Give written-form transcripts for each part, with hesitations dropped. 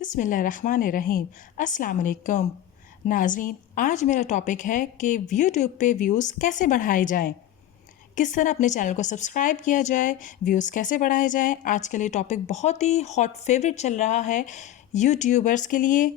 बिस्मिल्लाहिर्रहमानिर्रहीम। अस्सलाम वालेकुम नाज़रीन, आज मेरा टॉपिक है कि यूट्यूब पे व्यूज़ कैसे बढ़ाए जाएं, किस तरह अपने चैनल को सब्सक्राइब किया जाए, व्यूज़ कैसे बढ़ाए जाएं। आजकल ये टॉपिक बहुत ही हॉट फेवरेट चल रहा है यूट्यूबर्स के लिए,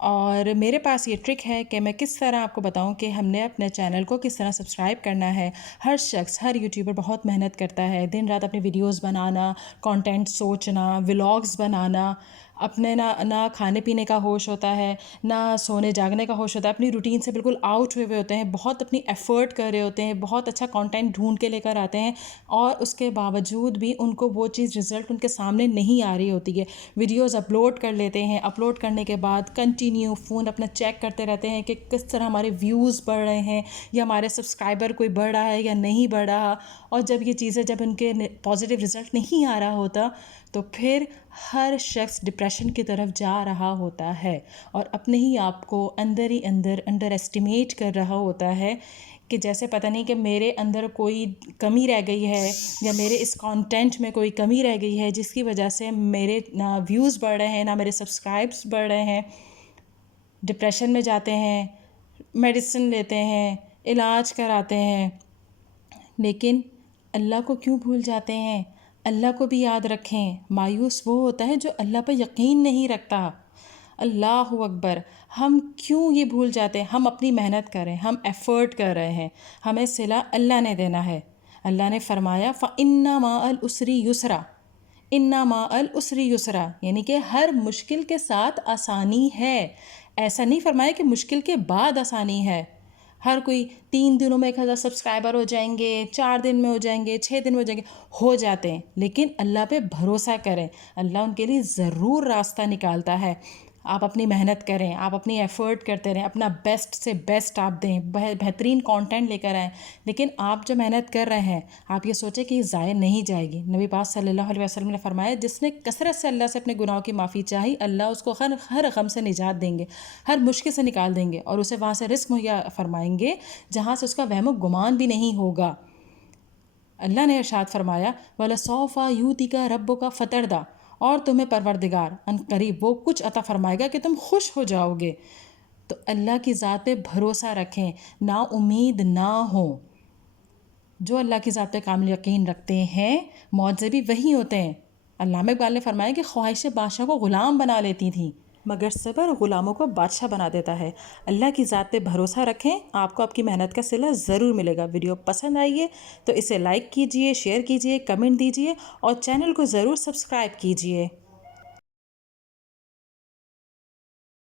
और मेरे पास ये ट्रिक है कि मैं किस तरह आपको बताऊं कि हमने अपने चैनल को किस तरह सब्सक्राइब करना है। हर शख्स, हर यूट्यूबर बहुत मेहनत करता है, दिन रात अपनी वीडियोस बनाना, कंटेंट सोचना, व्लॉग्स बनाना, अपने ना खाने पीने का होश होता है, ना सोने जागने का होश होता है, अपनी रूटीन से बिल्कुल आउट हुए हुए होते हैं, बहुत अपनी एफ़र्ट कर रहे होते हैं, बहुत अच्छा कंटेंट ढूंढ के लेकर आते हैं, और उसके बावजूद भी उनको वो चीज़ रिज़ल्ट उनके सामने नहीं आ रही होती है। वीडियोज़ अपलोड कर लेते हैं, अपलोड करने के बाद कंटिन्यू फ़ोन अपना चेक करते रहते हैं कि किस तरह हमारे व्यूज़ बढ़ रहे हैं या हमारे सब्सक्राइबर कोई बढ़ रहा है या नहीं बढ़ रहा। और जब ये चीज़ें, जब उनके पॉजिटिव रिज़ल्ट नहीं आ रहा होता, तो फिर हर शख्स डिप्रेशन की तरफ जा रहा होता है और अपने ही आप को अंदर ही अंदर अंडर एस्टिमेट कर रहा होता है कि जैसे पता नहीं कि मेरे अंदर कोई कमी रह गई है या मेरे इस कंटेंट में कोई कमी रह गई है, जिसकी वजह से मेरे ना व्यूज़ बढ़ रहे हैं, ना मेरे सब्सक्राइब्स बढ़ रहे हैं। डिप्रेशन में जाते हैं, मेडिसिन लेते हैं, इलाज कराते हैं, लेकिन अल्लाह को क्यों भूल जाते हैं। अल्लाह को भी याद रखें। मायूस वो होता है जो अल्लाह पर यकीन नहीं रखता। अल्लाहु अकबर। हम क्यों ये भूल जाते हैं। हम अपनी मेहनत करें, हम एफ़र्ट कर रहे हैं, हमें सिला अल्लाह ने देना है। अल्लाह ने फरमाया फ़इन्ना माअल उसरी युसरा, इन्ना माअल उसरी युसरा, यानी कि हर मुश्किल के साथ आसानी है। ऐसा नहीं फरमाया कि मुश्किल के बाद आसानी है। हर कोई 3 दिनों में 1000 सब्सक्राइबर हो जाएंगे, 4 दिन में हो जाएंगे, 6 दिन में हो जाएंगे, हो जाते हैं, लेकिन अल्लाह पे भरोसा करें। अल्लाह उनके लिए ज़रूर रास्ता निकालता है। आप अपनी मेहनत करें, आप अपनी एफ़र्ट करते रहें, अपना बेस्ट से बेस्ट आप दें, बेहतरीन कंटेंट लेकर आएँ, लेकिन आप जो मेहनत कर रहे हैं, आप ये सोचें कि ये ज़ाया नहीं जाएगी। नबी पाक सल्लल्लाहु अलैहि वसल्लम ने फरमाया, जिसने कसरत से अल्लाह से अपने गुनाहों की माफ़ी चाही, अल्लाह उसको हर गम से निजात देंगे, हर मुश्किल से निकाल देंगे, और उसे वहाँ से रिस्क मुहैया फरमाएंगे जहाँ से उसका वहम गुमान भी नहीं होगा। अल्लाह ने इरशाद फरमाया, वला सौफा यूतिका रब्बुका फतरदा, और तुम्हें परवरदिगार अन करीब वो कुछ अता फरमाएगा कि तुम खुश हो जाओगे। तो अल्लाह की ज़ात पे भरोसा रखें, ना उम्मीद ना हो। जो अल्लाह की ज़ात पे कामिल यकीन रखते हैं, मौजज़े भी वही होते हैं। अल्लामा इक़बाल ने फरमाया कि ख्वाहिशें बादशाह को ग़ुलाम बना लेती थीं, मगर सब्र ग़ुलामों को बादशाह बना देता है। अल्लाह की ज़ात पे भरोसा रखें, आपको आपकी मेहनत का सिला ज़रूर मिलेगा। वीडियो पसंद आई है तो इसे लाइक कीजिए, शेयर कीजिए, कमेंट दीजिए और चैनल को ज़रूर सब्सक्राइब कीजिए।